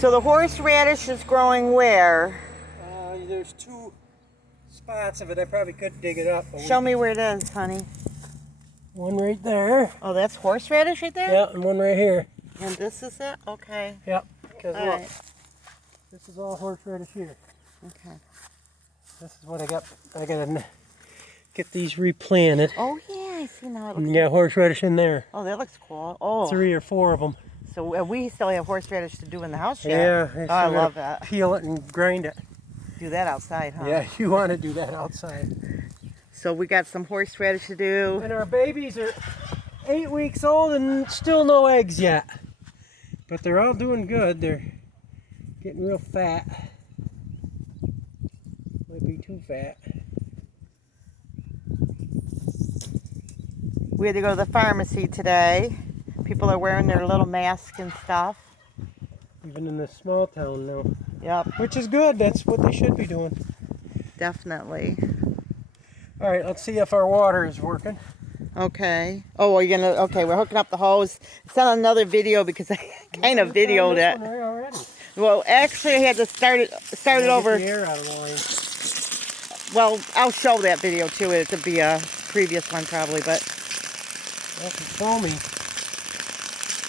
So the horseradish is growing where? There's two spots of it. I probably could dig it up. Show me where it is, honey. One right there. Oh, that's horseradish right there? Yeah, and one right here. And this is it? Okay. Yep. Because All look, right. this is all horseradish here. Okay. This is what I got. I gotta get these replanted. Oh, yeah, I see now. It And looks, you got horseradish in there. oh, that looks cool. Oh, 3 or 4 of them. so we still have horseradish to do in the house yet. Yeah. Oh, I still love gotta that. Peel it and grind it. Do that outside, huh? Yeah, you want to do that outside. So we got some horseradish to do. And our babies are 8 weeks old and still no eggs yet. But they're all doing good. They're getting real fat. Might be too fat. We had to go to the pharmacy today. People are wearing their little masks and stuff. Even in this small town now. Yep, Which is good. That's what they should be doing. definitely. All right, let's see if our water is working. Okay. Oh, well, you're gonna. Okay, we're hooking up the hose. It's on another video because I kind of videoed This it. one right already. Well, actually, I had to start it Get over. the air out of the line. Well, I'll show that video too. It could be a previous one probably, but That's foamy.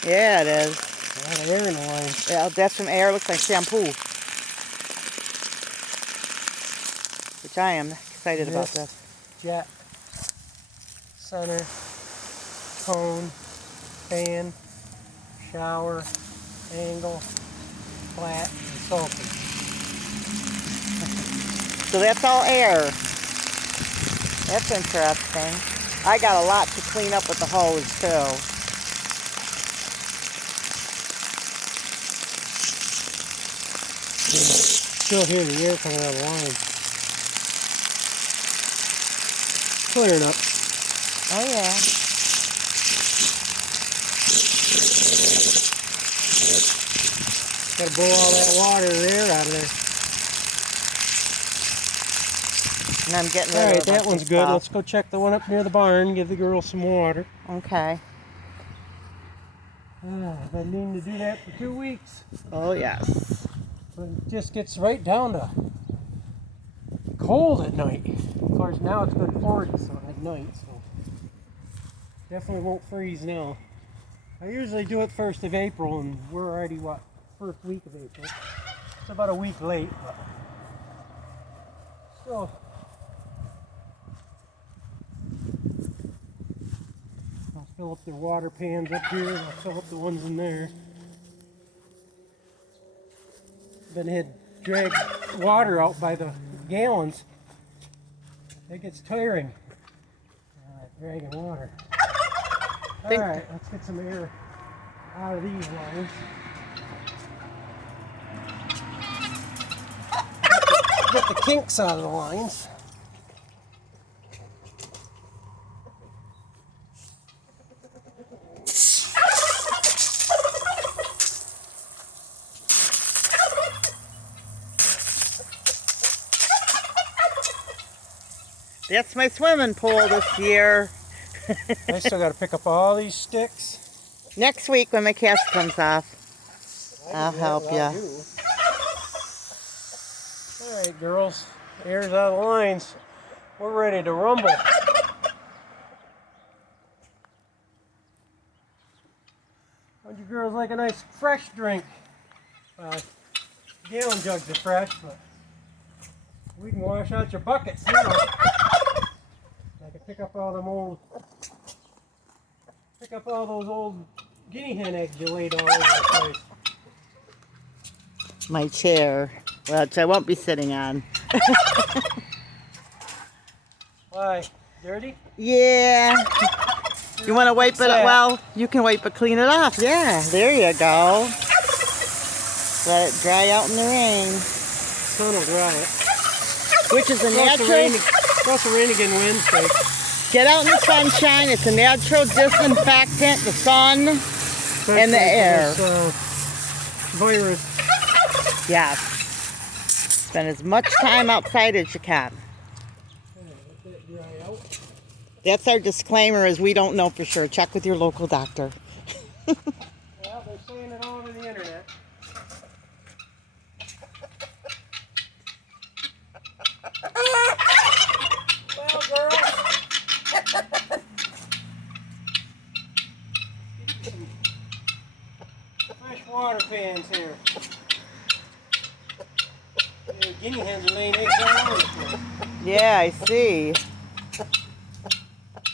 yeah, it is. A lot of air in the line. Yeah, that's from air. Looks like shampoo. Which I am excited about this. Jet, center, cone, fan, shower, angle, flat, and salty. So that's all air. That's interesting. I got a lot to clean up with the hose too. Still hear the air coming out of the line. Clearing up. Oh yeah. Gotta blow all that water and air out of there. And I'm getting rid All of right, a that bunch one's of good. stuff. Let's go check the one up near the barn. Give the girl some water. Okay. I've been needing to do that for 2 weeks. Oh yes. But it just gets right down to cold at night. Of course, now it's been 40 so at night, so definitely won't freeze now. I usually do it 1st of April, and we're already, what, 1st week of April. It's about a week late, but still. I'll fill up the water pans up here, and I'll fill up the ones in there. Then had drag water out by the gallons. It gets tiring. Dragging water. Alright, let's get some air out of these lines. Get the kinks out of the lines. That's my swimming pool this year. I still got to pick up all these sticks. Next week when my cast comes off, I'll help you. Alright, girls. Air's out of the lines. We're ready to rumble. How'd you girls like a nice fresh drink? Gallon jugs are fresh, but we can wash out your buckets now. I can pick up all those old guinea hen eggs you laid all over the place. My chair, which I won't be sitting on. Why? Dirty? Yeah. You want to wipe it? Well, you can wipe it, clean it off. Yeah, there you go. Let it dry out in the rain. Sun will dry it. Which is a natural. Supposed to rain again Wednesday. Get out in the sunshine. It's a natural disinfectant. The sun and the air. Virus. Yes. Spend as much time outside as you can. That's our disclaimer, is we don't know for sure. Check with your local doctor. Well, they're saying it all over the internet. pans here. The guinea hens are laying eggs all over the place. Yeah, I see.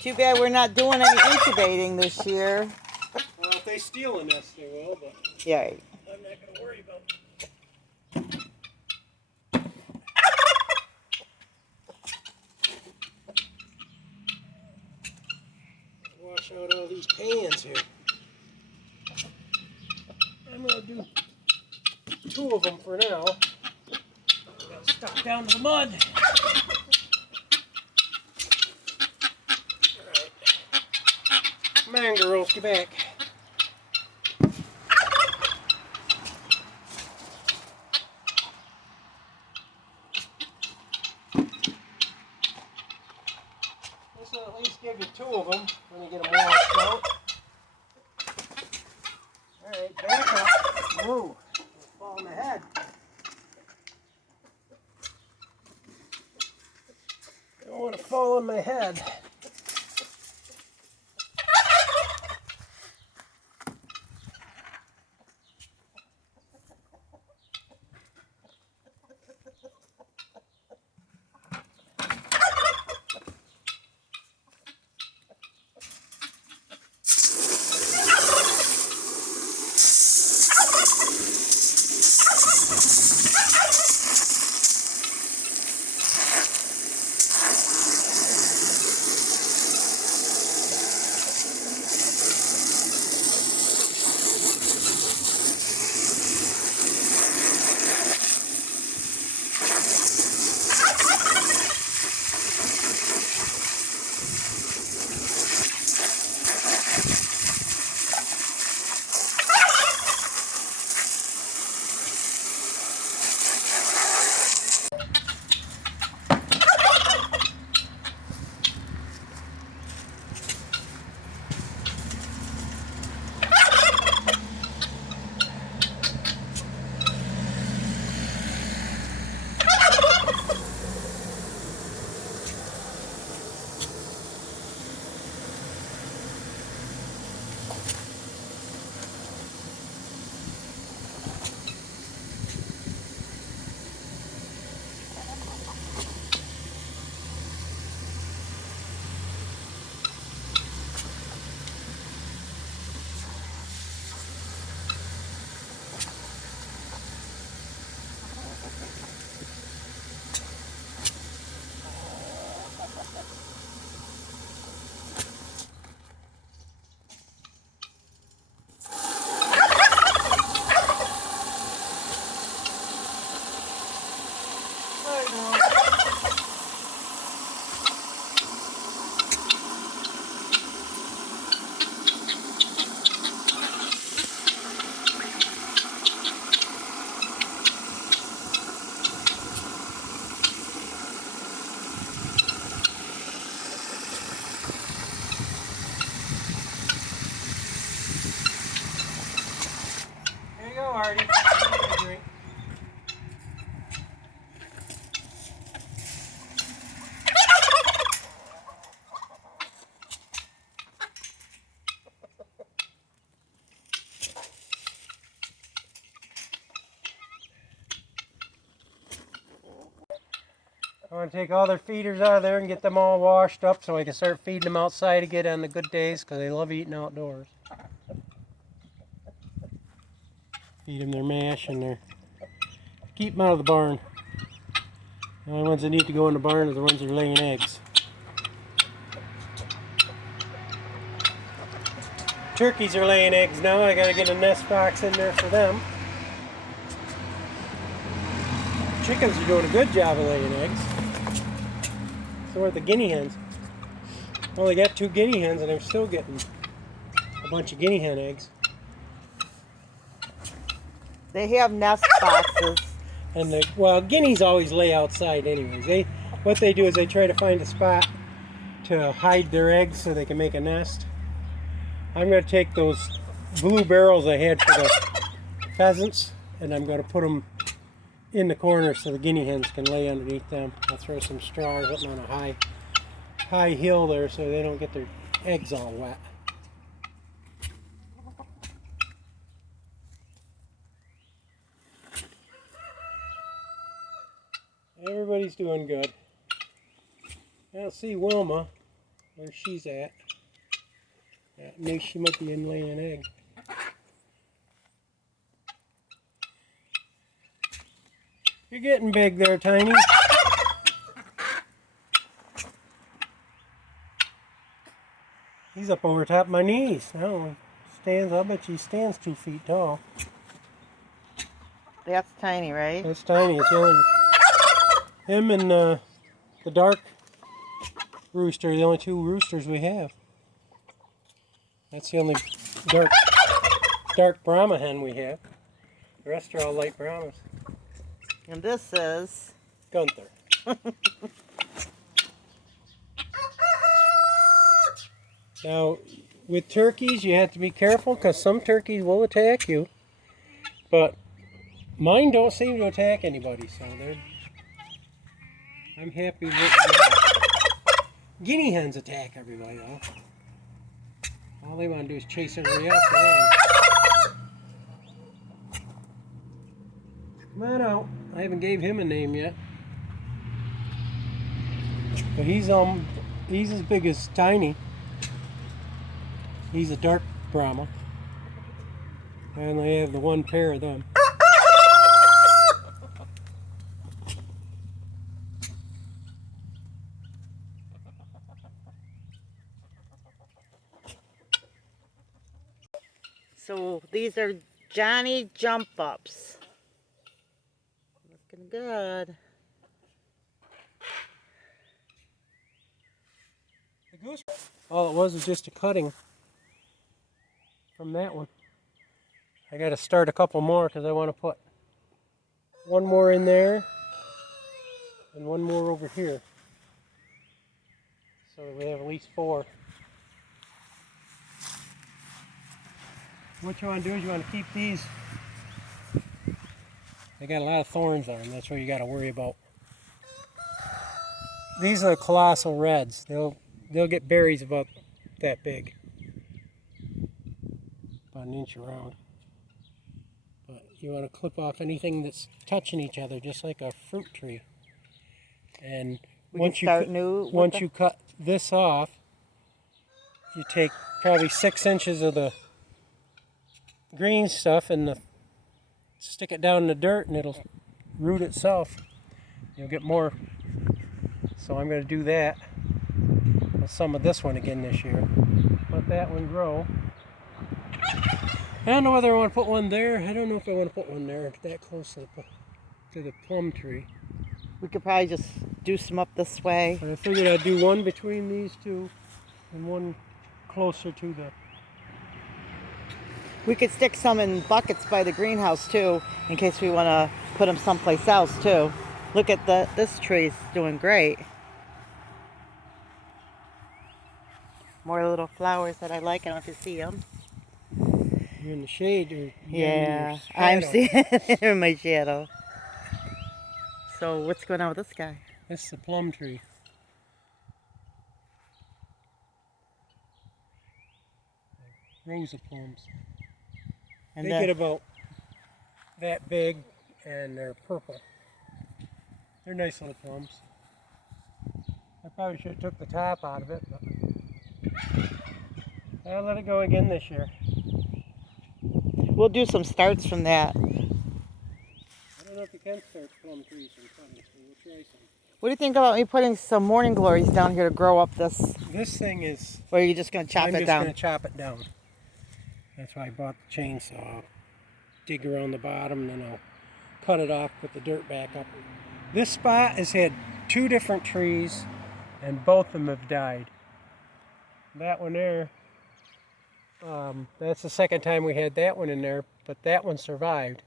Too bad we're not doing any incubating this year. Well, if they steal a nest, they will, but Yeah. I'm not going to worry about it. Wash out all these pans here. I'm going to do 2 of them for now. Got stuck down to the mud. Alright. Come on, girls, get back. This will at least give you 2 of them when you get them washed out. Alright, back up. Move. Fall on my head. I don't want to fall on my head. Artie. Drink. I want to take all their feeders out of there and get them all washed up so I can start feeding them outside again on the good days because they love eating outdoors. Feed them their mash and their... Keep them out of the barn. The only ones that need to go in the barn are the ones that are laying eggs. Turkeys are laying eggs now. I gotta get a nest box in there for them. Chickens are doing a good job of laying eggs. So are the guinea hens. I only got 2 guinea hens and I'm still getting a bunch of guinea hen eggs. They have nest boxes. And well, guineas always lay outside anyways. What they do is they try to find a spot to hide their eggs so they can make a nest. I'm going to take those blue barrels I had for the pheasants and I'm going to put them in the corner so the guinea hens can lay underneath them. I'll throw some straw up on a high hill there so they don't get their eggs all wet. Everybody's doing good. I don't see Wilma, where she's at. Maybe she might be in laying an egg. You're getting big there, Tiny. He's up over top of my knees. I bet he stands 2 feet tall. That's Tiny, right? That's Tiny. It's the only, him and the dark rooster are the only 2 roosters we have. That's the only dark Brahma hen we have. The rest are all light Brahmas. And this is Gunther. Now, with turkeys, you have to be careful because some turkeys will attack you. But mine don't seem to attack anybody, so I'm happy with that. Guinea hens attack everybody, though. All they want to do is chase everybody else around. Come on out. I haven't gave him a name yet. But he's as big as Tiny. He's a dark Brahma. And they have the 1 pair of them. So these are Johnny Jump Ups. Looking good. The goose. All it was just a cutting from that one. I got to start a couple more because I want to put 1 more in there and 1 more over here. So we have at least 4. What you want to do is you want to keep these. They got a lot of thorns on them. That's what you got to worry about. These are the colossal reds. They'll get berries about that big, about 1 inch around. But you want to clip off anything that's touching each other, just like a fruit tree. And once you cut this off, you take probably 6 inches of the green stuff and stick it down in the dirt, and it'll root itself. You'll get more. So I'm going to do that with some of this one again this year. Let that one grow. I don't know whether I want to put one there. I don't know if I want to put one there that close to the plum tree. We could probably just do some up this way. But I figured I'd do 1 between these 2 and 1 closer to the... We could stick some in buckets by the greenhouse too, in case we want to put them someplace else too. Look at this tree's doing great. More little flowers that I like. I don't know if you see them. You're in the shade. Or yeah, I'm seeing it in my shadow. So what's going on with this guy? This is the plum tree. Rows of plums. And they get about that big, and they're purple. They're nice little plums. I probably should have took the top out of it, but I'll let it go again this year. We'll do some starts from that. I don't know if you can start plum trees from cutting, so we'll try some. What do you think about me putting some morning glories down here to grow up this? This thing is... Or are you just going to chop it down? I'm just going to chop it down. That's why I bought the chainsaw. I'll dig around the bottom, and then I'll cut it off, put the dirt back up. This spot has had 2 different trees, and both of them have died. That one there, that's the second time we had that one in there, but that one survived.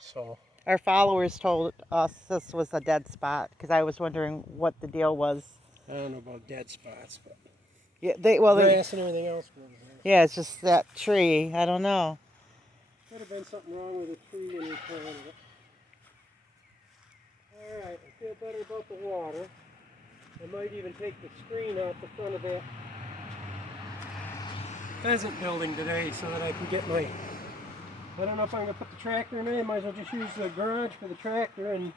So our followers told us this was a dead spot, because I was wondering what the deal was. I don't know about dead spots, but yeah, grass and everything else was there. Yeah, it's just that tree. I don't know. Could have been something wrong with the tree when we planted it. Alright, I feel better about the water. I might even take the screen off the front of that pheasant building today so that I can get my... I don't know if I'm going to put the tractor in there. I might as well just use the garage for the tractor and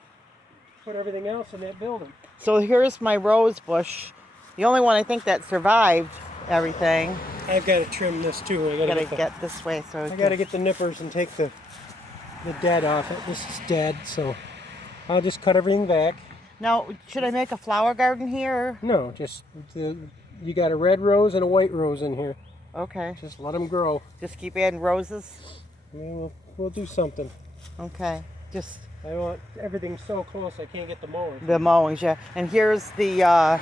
put everything else in that building. So here's my rose bush. The only one I think that survived everything. I've got to trim this too. I Gotta get this way so I got to get the nippers and take the dead off it. This is dead, so I'll just cut everything back. Now, should I make a flower garden here? No, just you got a red rose and a white rose in here. Okay. Just let them grow. Just keep adding roses? We'll do something. Okay. Just I want everything so close I can't get the mower. the mowings, yeah. And here's the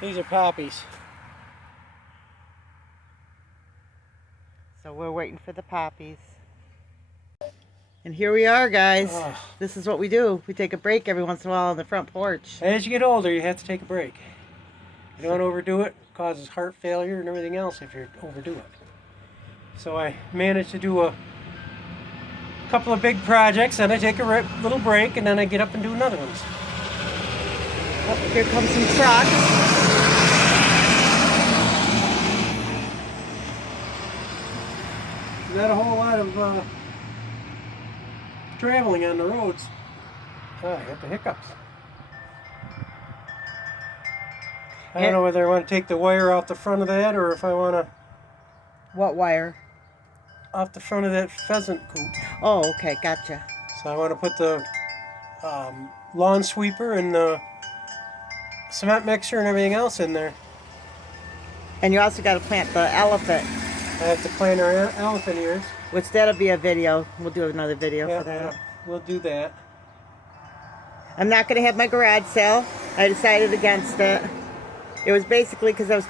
These are poppies. so we're waiting for the poppies. And here we are, guys. Oh. This is what we do. We take a break every once in a while on the front porch. As you get older, you have to take a break. You don't overdo it. It causes heart failure and everything else if you overdo it. So I managed to do a couple of big projects, then I take a little break, and then I get up and do another one. Oh, here comes some trucks. Not a whole lot of traveling on the roads. I got the hiccups. I don't know whether I want to take the wire off the front of that or if I want to What wire? off the front of that pheasant coop. Oh, okay, gotcha. So I want to put the lawn sweeper and the cement mixer and everything else in there. And you also got to plant the elephant, I have to plant our elephant ears. which that'll be a video. We'll do another video for that. We'll do that. I'm not going to have my garage sale. I decided against it. It was basically because I was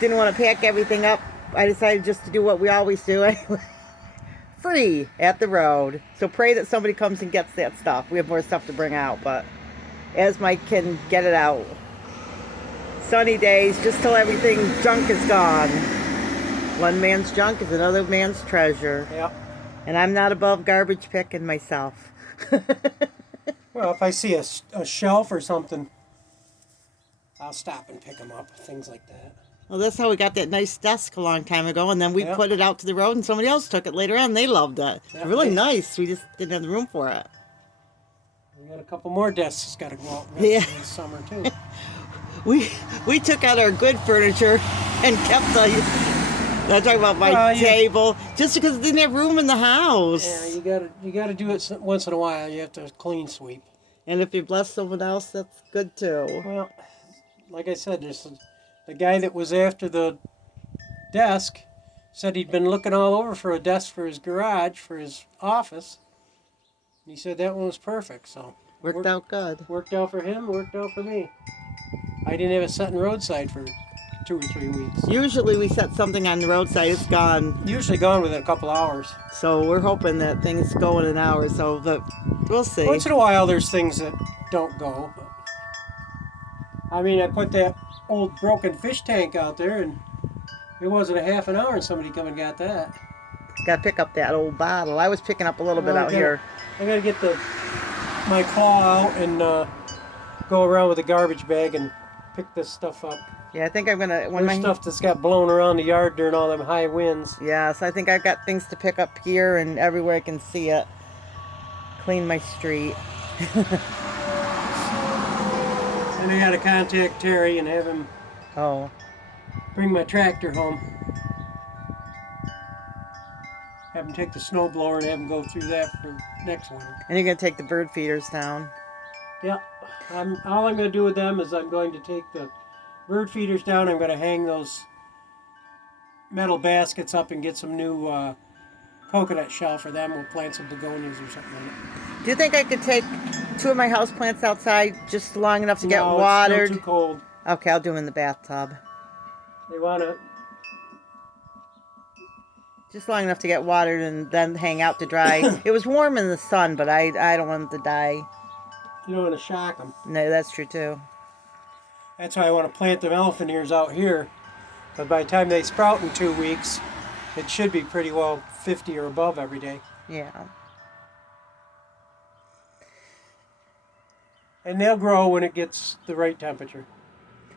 didn't want to pack everything up. I decided just to do what we always do anyway. Free at the road. So pray that somebody comes and gets that stuff. We have more stuff to bring out, but as Mike can get it out. Sunny days, just till everything junk is gone. One man's junk is another man's treasure. Yeah. And I'm not above garbage picking myself. Well, if I see a shelf or something, I'll stop and pick them up. Things like that. Well, that's how we got that nice desk a long time ago, and then we Yeah. put it out to the road, and somebody else took it later on. They loved it. Yeah, Really they- nice. We just didn't have the room for it. We got a couple more desks got to go out Yeah. this summer too. We took out our good furniture and kept the. I'm talking about my Well, table, just because it didn't have room in the house. Yeah, you gotta do it once in a while. You have to clean sweep. And if you bless someone else, that's good too. Well, like I said, there's the guy that was after the desk said he'd been looking all over for a desk for his garage, for his office. And he said that one was perfect, so Worked out good. worked out for him, worked out for me. I didn't have it set in roadside for 2 or 3 weeks. Usually we set something on the roadside, it's gone. Usually gone within a couple hours. So we're hoping that things go in an hour. So, but we'll see. Once in a while, there's things that don't go. But, I mean, I put that old broken fish tank out there, and it wasn't a half an hour, and somebody come and got that. Got to pick up that old bottle. I was picking up a little bit Well, out here. I gotta get my claw out and go around with a garbage bag and pick this stuff up. Yeah, I think I'm gonna There's stuff that's got blown around the yard during all them high winds. Yes, I think I've got things to pick up here and everywhere I can see it. Clean my street. And I gotta contact Terry and have him Oh, bring my tractor home. Have him take the snow blower and have him go through that for next winter. and you're gonna take the bird feeders down. Yeah, all I'm going to do with them is I'm going to take the bird feeders down. I'm going to hang those metal baskets up and get some new coconut shell for them. We'll plant some begonias or something in it. Do you think I could take 2 of my houseplants outside just long enough to get No, watered? it's still too cold. Okay, I'll do them in the bathtub. They want to. Just long enough to get watered and then hang out to dry. It was warm in the sun, but I don't want them to die. You don't want to shock them. No, that's true too. That's why I want to plant them elephant ears out here. But by the time they sprout in 2 weeks, it should be pretty well 50 or above every day. Yeah. And they'll grow when it gets the right temperature.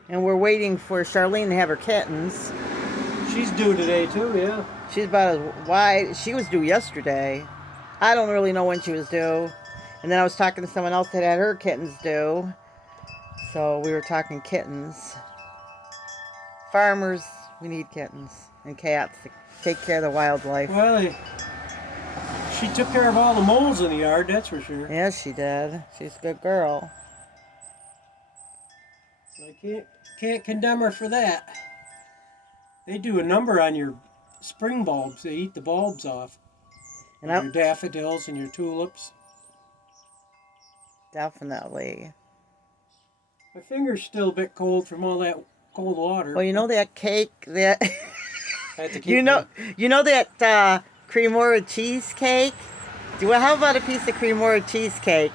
And we're waiting for Charlene to have her kittens. She's due today too, yeah. She's about as wide. She was due yesterday. I don't really know when she was due. And then I was talking to someone else that had her kittens due. So we were talking kittens. Farmers, we need kittens and cats to take care of the wildlife. Well, she took care of all the moles in the yard, that's for sure. Yes, she did. She's a good girl. So I can't condemn her for that. They do a number on your spring bulbs. They eat the bulbs off. And Your daffodils and your tulips. definitely. My finger's still a bit cold from all that cold water. Well, you know that cake that I have to keep you know that Cremora cheesecake. How about a piece of Cremora cheesecake?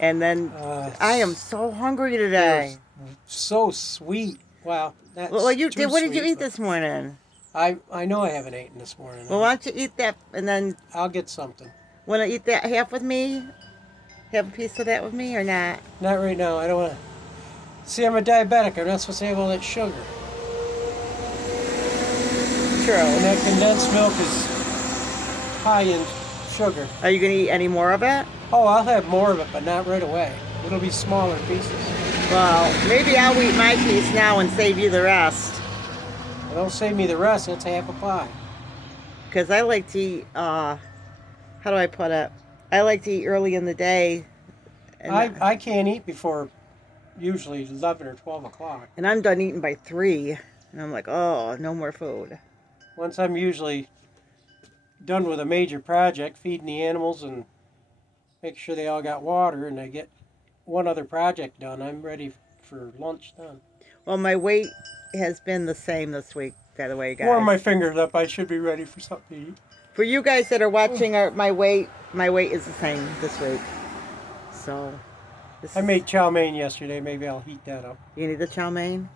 And then I am so hungry today. so sweet. Wow. That's Well, you too did. What did you sweet, eat this morning? I know I haven't eaten this morning. Well, why don't you eat that and then I'll get something. want to eat that half with me? Have a piece of that with me or not? Not right now. I don't want to. See, I'm a diabetic. I'm not supposed to have all that sugar. True. And that condensed milk is high in sugar. Are you gonna eat any more of it? Oh, I'll have more of it, but not right away. It'll be smaller pieces. Well, maybe I'll eat my piece now and save you the rest. Well, don't save me the rest. That's half a pie. Because I like to eat, how do I put it? I like to eat early in the day. And I can't eat before usually 11 or 12 o'clock. and I'm done eating by 3. And I'm like, oh, no more food. Once I'm usually done with a major project, feeding the animals and make sure they all got water, and I get one other project done, I'm ready for lunch then. Well, my weight has been the same this week, by the way, guys. Warm my fingers up. I should be ready for something to eat. For you guys that are watching, my weight is the same this week. So, I made chow mein yesterday. Maybe I'll heat that up. You need the chow mein?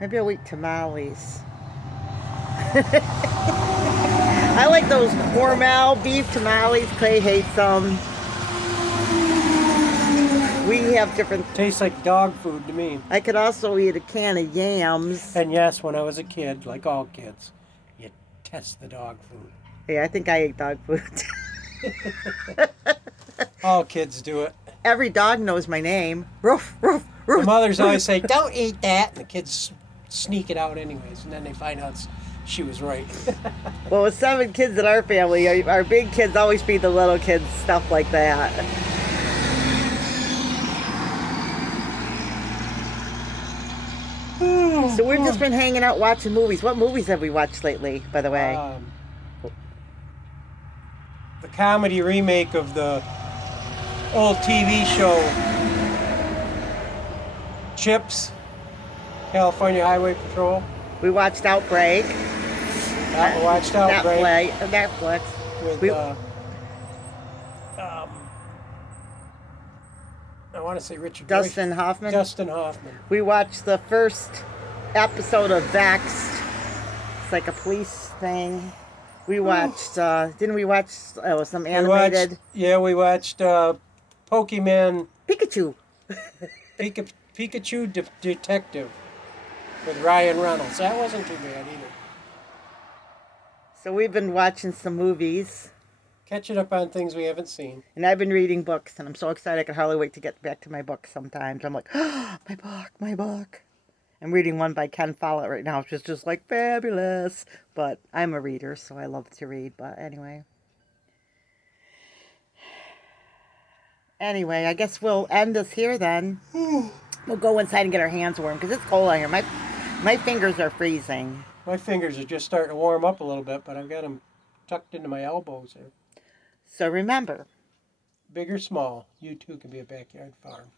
Maybe I'll eat tamales. I like those Hormel beef tamales. Clay hates them. We have different. Tastes like dog food to me. I could also eat a can of yams. And yes, when I was a kid, like all kids, you test the dog food. Yeah, I think I ate dog food. All kids do it. Every dog knows my name. Roof, roof, The roof. mothers always say, "Don't eat that," and the kids sneak it out anyways, and then they find out she was right. Well, with 7 kids in our family, our big kids always feed the little kids stuff like that. So we've just been hanging out watching movies. What movies have we watched lately, by the way? The comedy remake of the old TV show Chips, California Highway Patrol. We watched Outbreak. I watched Outbreak Netflix. with I want to say Richard Dustin Hoffman. Dustin Hoffman. We watched the first episode of Vexed. It's like a police thing. We watched, didn't we watch some animated? We watched Pokemon Pikachu. Pikachu Detective with Ryan Reynolds. That wasn't too bad either. So we've been watching some movies. Catching up on things we haven't seen. And I've been reading books, and I'm so excited I can hardly wait to get back to my book sometimes. I'm like, oh, my book. I'm reading one by Ken Follett right now, which is just like fabulous. But I'm a reader, so I love to read. But anyway. Anyway, I guess we'll end this here then. We'll go inside and get our hands warm, because it's cold out here. My fingers are freezing. My fingers are just starting to warm up a little bit, but I've got them tucked into my elbows here. So remember, Big or small, you too can be a backyard farm.